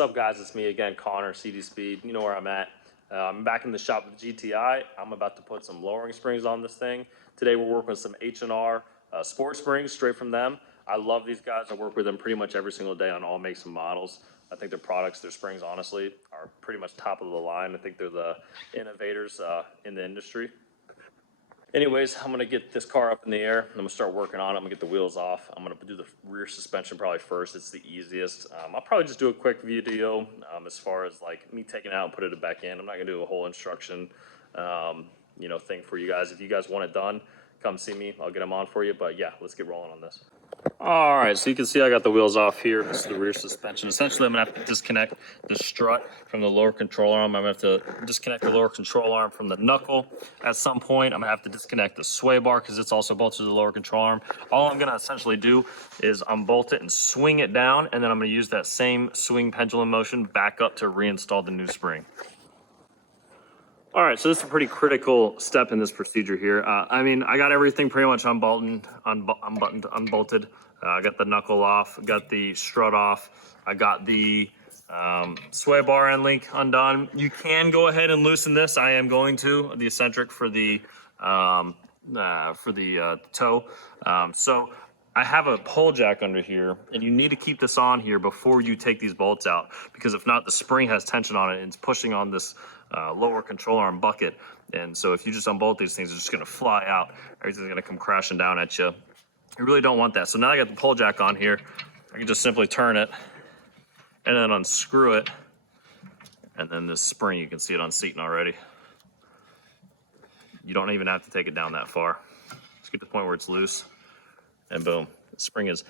What's up, guys? It's me again, Connor, CDSpeed. You know where I'm at. I'm back in the shop with GTI. I'm about to put some lowering springs on this thing. Today we're working with some H&R sport springs straight from them. I love these guys. I work with them pretty much every single day on all makes and models. I think their products, their springs, honestly, are pretty much top of the line. I think they're the innovators in the industry. Anyways, I'm gonna get this car up in the air. I'm gonna start working on it. I'm gonna get the wheels off. I'm gonna do the rear suspension probably first. It's the easiest. I'll probably just do a quick video as far as like me taking it out and putting it back in. I'm not gonna do a whole instruction, thing for you guys. If you guys want it done, come see me. I'll get them on for you. But yeah, let's get rolling on this. All right, so you can see I got the wheels off here. This is the rear suspension. Essentially, I'm gonna have to disconnect the strut from the lower control arm. I'm gonna have to disconnect the lower control arm from the knuckle. At some point, I'm gonna have to disconnect the sway bar because it's also bolted to the lower control arm. All I'm gonna essentially do is unbolt it and swing it down, and then I'm gonna use that same swing pendulum motion back up to reinstall the new spring. All right, so this is a pretty critical step in this procedure here. I got everything pretty much unbolted. I got the knuckle off, got the strut off, I got the sway bar end link undone. You can go ahead and loosen this. I am going to the eccentric for the toe. So I have a pull jack under here, and you need to keep this on here before you take these bolts out, because if not, the spring has tension on it and it's pushing on this lower control arm bucket. And so if you just unbolt these things, it's just gonna fly out. Everything's gonna come crashing down at you. You really don't want that. So now I got the pull jack on here. I can just simply turn it and then unscrew it. And then this spring, you can see it unseating already. You don't even have to take it down that far. Just get to the point where it's loose, and boom, the spring is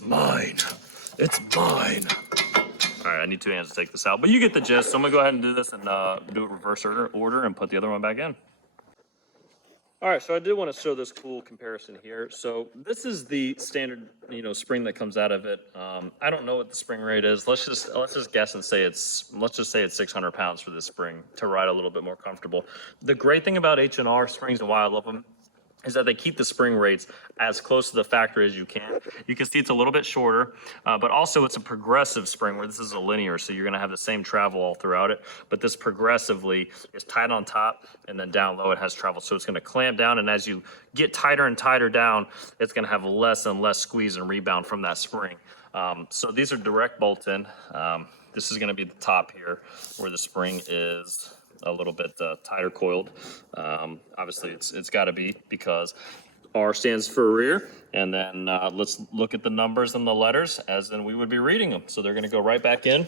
mine. It's mine. All right, I need 2 hands to take this out, but you get the gist. So I'm gonna go ahead and do this and do it reverse order and put the other one back in. All right, so I did want to show this cool comparison here. So this is the standard, spring that comes out of it. I don't know what the spring rate is. Let's just guess and say let's just say it's 600 pounds for this spring to ride a little bit more comfortable. The great thing about H&R springs and why I love them is that they keep the spring rates as close to the factory as you can. You can see it's a little bit shorter, but also it's a progressive spring where this is a linear, so you're gonna have the same travel all throughout it, but this progressively is tight on top and then down low it has travel. So it's gonna clamp down, and as you get tighter and tighter down, it's gonna have less and less squeeze and rebound from that spring. So these are direct bolt in. This is gonna be the top here where the spring is a little bit tighter coiled. Obviously it's got to be, because R stands for rear, and then let's look at the numbers and the letters as in we would be reading them. So they're going to go right back in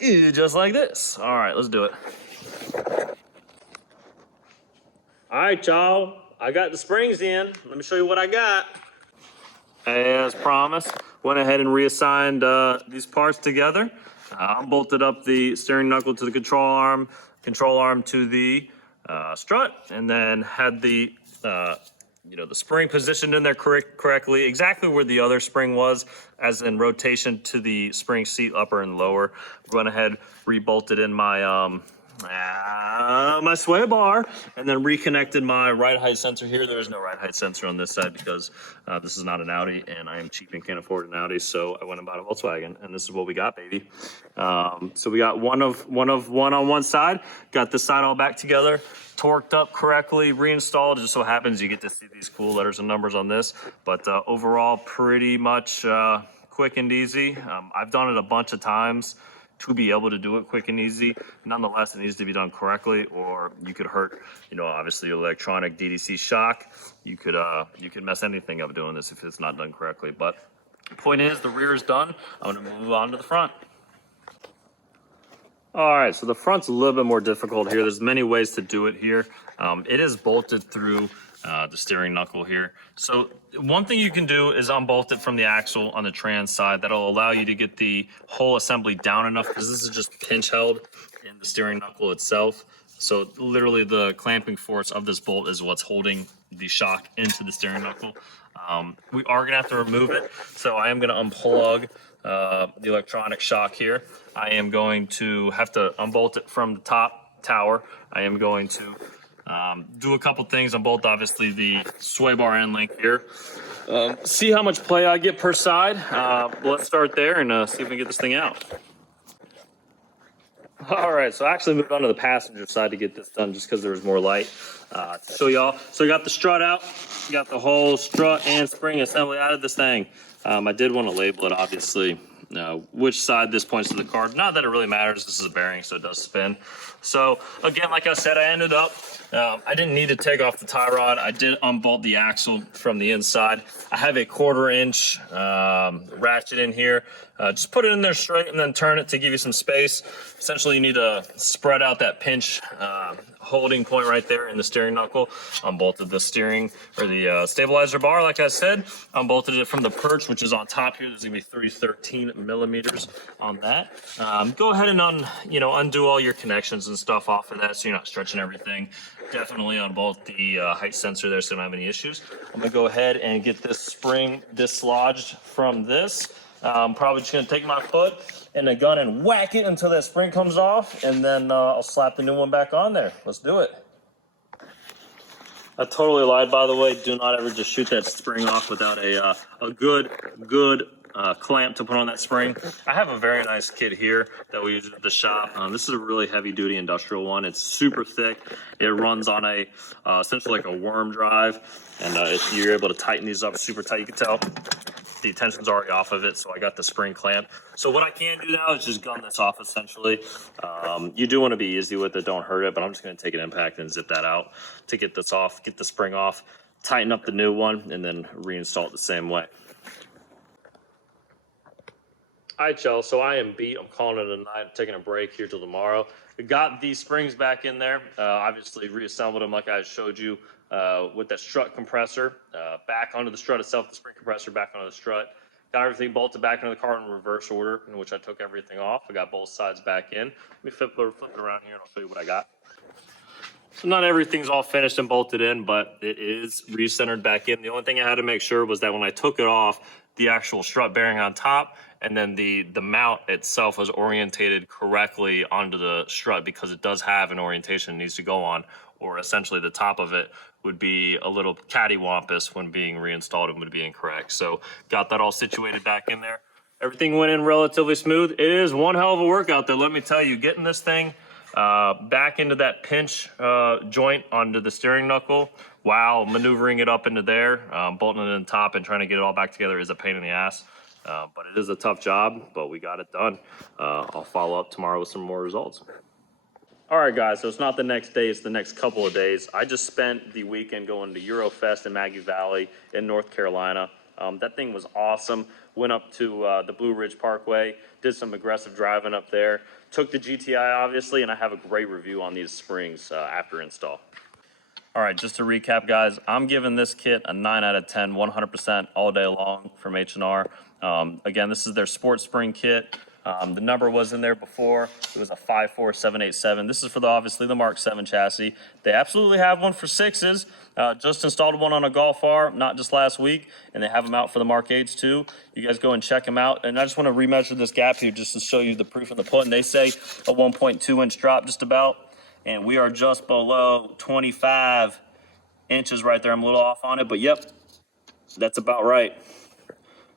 just like this. All right, let's do it. All right, y'all, I got the springs in. Let me show you what I got. As promised, went ahead and reassigned these parts together. Bolted up the steering knuckle to the control arm to the strut, and then had the the spring positioned in there correctly, exactly where the other spring was, as in rotation to the spring seat upper and lower. Went ahead, rebolted in my my sway bar, and then reconnected my ride height sensor here. There is no ride height sensor on this side because this is not an Audi, and I am cheap and can't afford an Audi, so I went and bought a Volkswagen, and this is what we got, baby. So we got one on one side, got this side all back together, torqued up correctly, reinstalled. It just so happens you get to see these cool letters and numbers on this, but overall pretty much quick and easy. I've done it a bunch of times to be able to do it quick and easy. Nonetheless, it needs to be done correctly, or you could hurt, obviously electronic DDC shock. You could mess anything up doing this if it's not done correctly. But the point is, the rear is done. I'm gonna move on to the front. All right, so the front's a little bit more difficult here. There's many ways to do it here. It is bolted through the steering knuckle here. So one thing you can do is unbolt it from the axle on the trans side. That'll allow you to get the whole assembly down enough, because this is just pinch held in the steering knuckle itself. So literally the clamping force of this bolt is what's holding the shock into the steering knuckle. We are gonna have to remove it. So I am gonna unplug the electronic shock here. I am going to have to unbolt it from the top tower. I am going to do a couple things. Unbolt obviously the sway bar end link here. See how much play I get per side. Let's start there and see if we can get this thing out. All right, so I actually moved on to the passenger side to get this done just because there was more light to show y'all. So I got the strut out, got the whole strut and spring assembly out of this thing. I did want to label it, obviously, which side this points to the car. Not that it really matters. This is a bearing, so it does spin. So again, like I said, I ended up, I didn't need to take off the tie rod. I did unbolt the axle from the inside. I have a 1/4 inch ratchet in here. Just put it in there straight and then turn it to give you some space. Essentially, you need to spread out that pinch holding point right there in the steering knuckle. Unbolted the steering or the stabilizer bar, like I said. Unbolted it from the perch, which is on top here. There's gonna be 313 millimeters on that. Go ahead and undo all your connections and stuff off of that so you're not stretching everything. Definitely unbolt the height sensor there so you don't have any issues. I'm gonna go ahead and get this spring dislodged from this. Probably just gonna take my foot and a gun and whack it until that spring comes off, and then I'll slap the new one back on there. Let's do it. I totally lied, by the way. Do not ever just shoot that spring off without a good clamp to put on that spring. I have a very nice kit here that we use at the shop. This is a really heavy duty industrial one. It's super thick. It runs on a essentially like a worm drive, and you're able to tighten these up super tight. You can tell the tension's already off of it, so I got the spring clamp. So what I can do now is just gun this off essentially. You do want to be easy with it, don't hurt it, but I'm just going to take an impact and zip that out to get this off, get the spring off, tighten up the new one, and then reinstall it the same way. All right, y'all, so I am beat. I'm calling it a night. I'm taking a break here till tomorrow. We got these springs back in there. Obviously reassembled them like I showed you with that strut compressor. Back onto the strut itself, the spring compressor back onto the strut. Got everything bolted back into the car in reverse order, in which I took everything off. I got both sides back in. Let me flip it around here and I'll show you what I got. So not everything's all finished and bolted in, but it is recentered back in. The only thing I had to make sure was that when I took it off, the actual strut bearing on top and then the mount itself was orientated correctly onto the strut, because it does have an orientation it needs to go on, or essentially the top of it would be a little cattywampus when being reinstalled and would be incorrect. So got that all situated back in there. Everything went in relatively smooth. It is one hell of a workout though, let me tell you. Getting this thing back into that pinch joint onto the steering knuckle while maneuvering it up into there, bolting it in the top and trying to get it all back together is a pain in the ass. But it is a tough job, but we got it done. I'll follow up tomorrow with some more results. All right, guys, so it's not the next day, it's the next couple of days. I just spent the weekend going to Eurofest in Maggie Valley in North Carolina. That thing was awesome. Went up to the Blue Ridge Parkway, did some aggressive driving up there. Took the GTI, obviously, and I have a great review on these springs after install. All right, just to recap, guys, I'm giving this kit a 9 out of 10, 100% all day long from H&R. Again, this is their sports spring kit. The number was in there before. It was a 54787. This is for obviously the Mark 7 chassis. They absolutely have one for 6s. Just installed one on a Golf R, not just last week, and they have them out for the Mark 8s too. You guys go and check them out. And I just want to remeasure this gap here just to show you the proof of the pudding. They say a 1.2 inch drop just about, and we are just below 25 inches right there. I'm a little off on it, but yep, that's about right.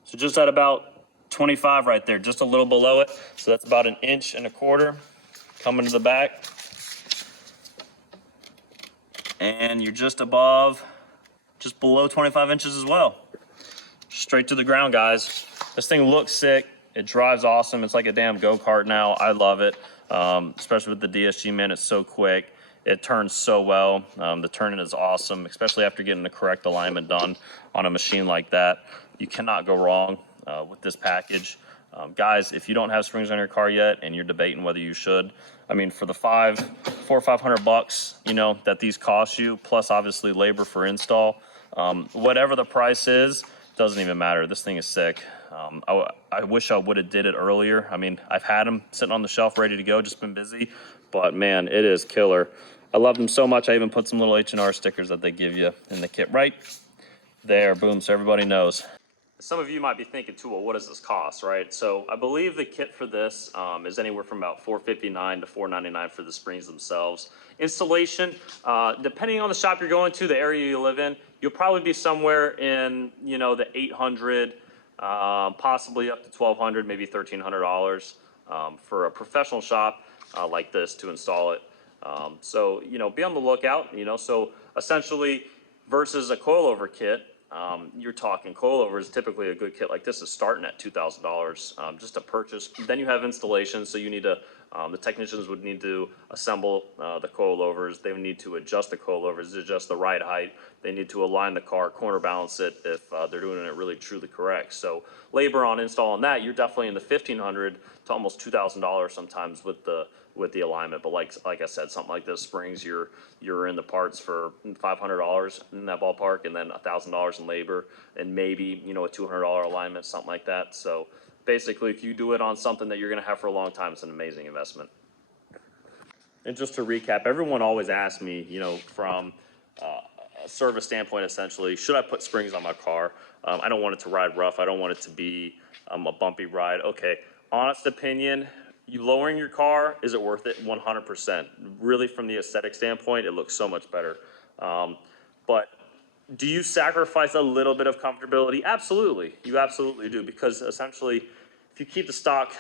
So just at about 25 right there, just a little below it. So that's about 1.25 inches coming to the back. And you're just above, just below 25 inches as well. Straight to the ground, guys. This thing looks sick. It drives awesome. It's like a damn go-kart now. I love it, especially with the DSG, man. It's so quick. It turns so well. The turning is awesome, especially after getting the correct alignment done on a machine like that. You cannot go wrong with this package. Guys, if you don't have springs on your car yet and you're debating whether you should, I mean, for the $400 or $500, you know, that these cost you, plus obviously labor for install, whatever the price is, doesn't even matter. This thing is sick. I wish I would have did it earlier. I mean, I've had them sitting on the shelf ready to go, just been busy, but man, it is killer. I love them so much. I even put some little H&R stickers that they give you in the kit right there. Boom, so everybody knows. Some of you might be thinking too, well, what does this cost, right? So I believe the kit for this is anywhere from about $459 to $499 for the springs themselves. Installation, depending on the shop you're going to, the area you live in, you'll probably be somewhere in, you know, the $800, possibly up to $1,200, maybe $1,300 for a professional shop. like this to install it. So, you know, be on the lookout, you know, so essentially versus a coilover kit, you're talking coilovers, typically a good kit like this is starting at $2,000 just to purchase. Then you have installation, so you need to, the technicians would need to assemble the coilovers. They would need to adjust the coilovers, adjust the ride height. They need to align the car, corner balance it if they're doing it really truly correct. So labor on installing that, you're definitely in the $1,500 to almost $2,000 sometimes with the alignment. But like I said, something like this, springs, you're in the parts for $500 in that ballpark, and then $1,000 in labor, and maybe, you know, a $200 alignment, something like that. So basically, if you do it on something that you're going to have for a long time, it's an amazing investment. And just to recap, everyone always asks me, you know, from a service standpoint, essentially, should I put springs on my car? I don't want it to ride rough. I don't want it to be a bumpy ride. Okay, honest opinion, you lowering your car, is it worth it? 100%. Really, from the aesthetic standpoint, it looks so much better. But do you sacrifice a little bit of comfortability? Absolutely, you absolutely do, because essentially, if you keep the stock,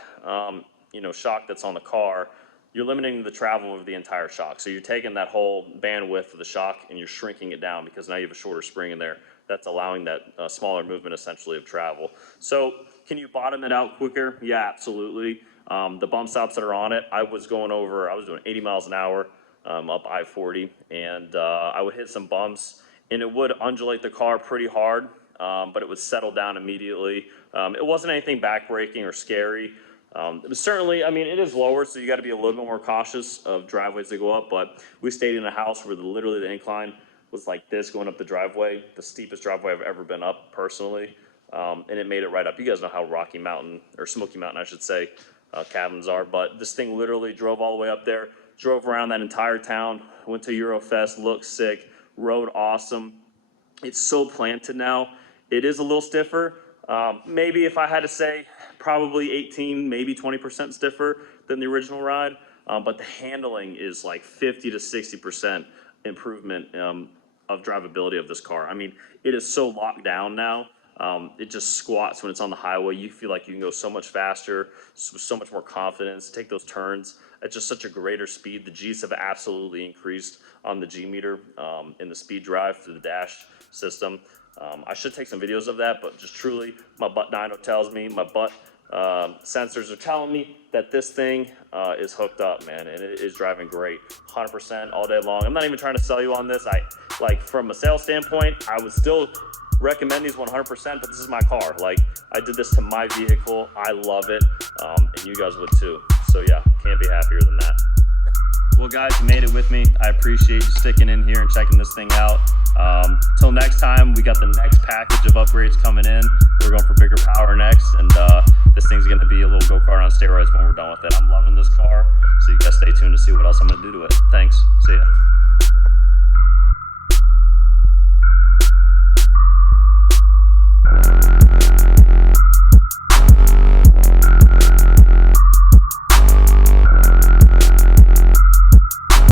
you know, shock that's on the car, you're limiting the travel of the entire shock. So you're taking that whole bandwidth of the shock and you're shrinking it down because now you have a shorter spring in there. That's allowing that smaller movement essentially of travel. So can you bottom it out quicker? Yeah, absolutely. The bump stops that are on it, I was doing 80 miles an hour up I-40, and I would hit some bumps and it would undulate the car pretty hard, but it would settle down immediately. It wasn't anything backbreaking or scary. It was certainly, I mean, it is lower, so you got to be a little bit more cautious of driveways that go up, but we stayed in a house where literally the incline was like this going up the driveway, the steepest driveway I've ever been up personally, and it made it right up. You guys know how Rocky Mountain, or Smoky Mountain, I should say, cabins are, but this thing literally drove all the way up there, drove around that entire town, went to Eurofest, looked sick, rode awesome. It's so planted now. It is a little stiffer. Maybe if I had to say, probably 18, maybe 20% stiffer than the original ride, but the handling is like 50 to 60% improvement of drivability of this car. I mean, it is so locked down now. It just squats when it's on the highway. You feel like you can go so much faster, so much more confidence, take those turns at just such a greater speed. The G's have absolutely increased on the G meter in the speed drive through the dash system. I should take some videos of that, but just truly, my butt dyno tells me, my butt sensors are telling me that this thing is hooked up, man, and it is driving great, 100% all day long. I'm not even trying to sell you on this. Like from a sales standpoint, I would still recommend these 100%, but this is my car. Like, I did this to my vehicle. I love it, and you guys would too. So yeah, can't be happier than that. Well, guys, you made it with me. I appreciate you sticking in here and checking this thing out. Till next time, we got the next package of upgrades coming in. We're going for bigger power next, and this thing's going to be a little go-kart on steroids when we're done with it. I'm loving this car, so you guys stay tuned to see what else I'm going to do to it. Thanks. See ya.